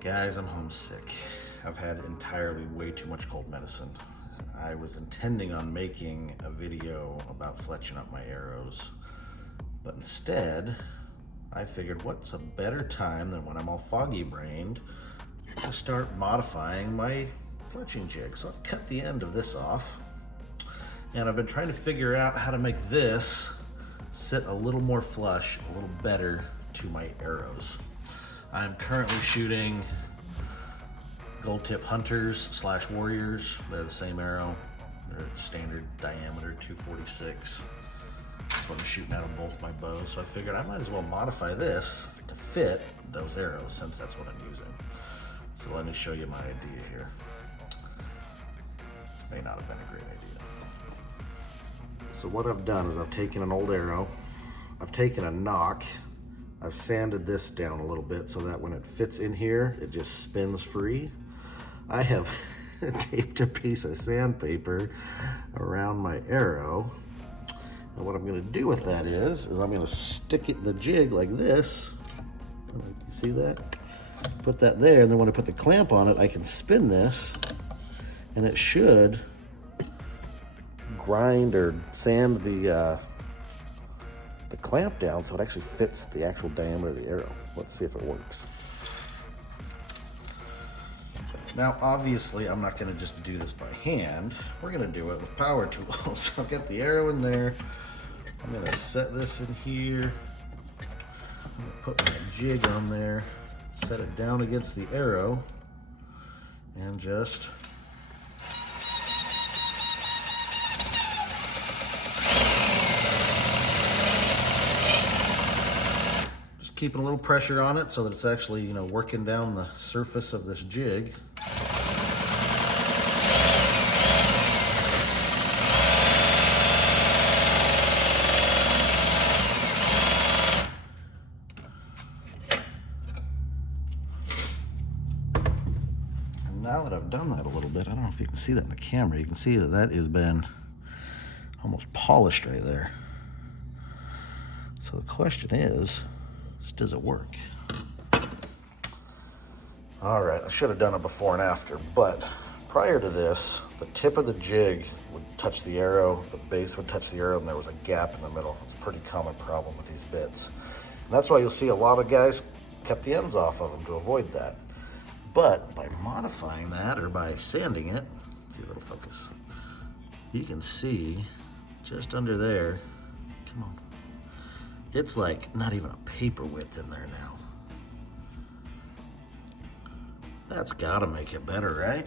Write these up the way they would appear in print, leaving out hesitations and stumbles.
Guys, I'm homesick. I've had entirely way too much cold medicine. I was intending on making a video about fletching up my arrows, but instead, I figured what's a better time than when I'm all foggy brained to start modifying my fletching jig. So I've cut the end of this off, and I've been trying to figure out how to make this sit a little more flush, a little better to my arrows. I'm currently shooting gold tip hunters / warriors. They're the same arrow. They're standard diameter 246. That's what I'm shooting out of both my bows. So I figured I might as well modify this to fit those arrows since that's what I'm using. So let me show you my idea here. This may not have been a great idea. So what I've done is I've taken an old arrow, I've taken a knock, I've sanded this down a little bit so that when it fits in here, it just spins free. I have taped a piece of sandpaper around my arrow. And what I'm gonna do with that is I'm gonna stick it in the jig like this. You see that? Put that there, and then when I put the clamp on it, I can spin this, and it should grind or sand the clamp down so it actually fits the actual diameter of the arrow. Let's see if it works. Now, obviously, I'm not gonna just do this by hand. We're gonna do it with power tools. So I've got the arrow in there. I'm gonna set this in here. I'm gonna put my jig on there, set it down against the arrow, and just keeping a little pressure on it so that it's actually, you know, working down the surface of this jig. And now that I've done that a little bit, I don't know if you can see that in the camera, you can see that that has been almost polished right there. So the question is, does it work? All right, I should have done it before and after, but prior to this, the tip of the jig would touch the arrow, the base would touch the arrow, and there was a gap in the middle. It's a pretty common problem with these bits. And that's why you'll see a lot of guys cut the ends off of them to avoid that. But by modifying that or by sanding it, let's see a little focus, you can see just under there, come on, it's like not even a paper width in there now. That's gotta make it better, right?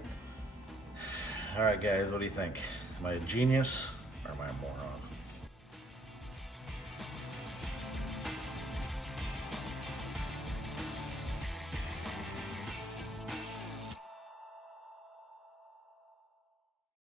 All right, guys, what do you think? Am I a genius or am I a moron?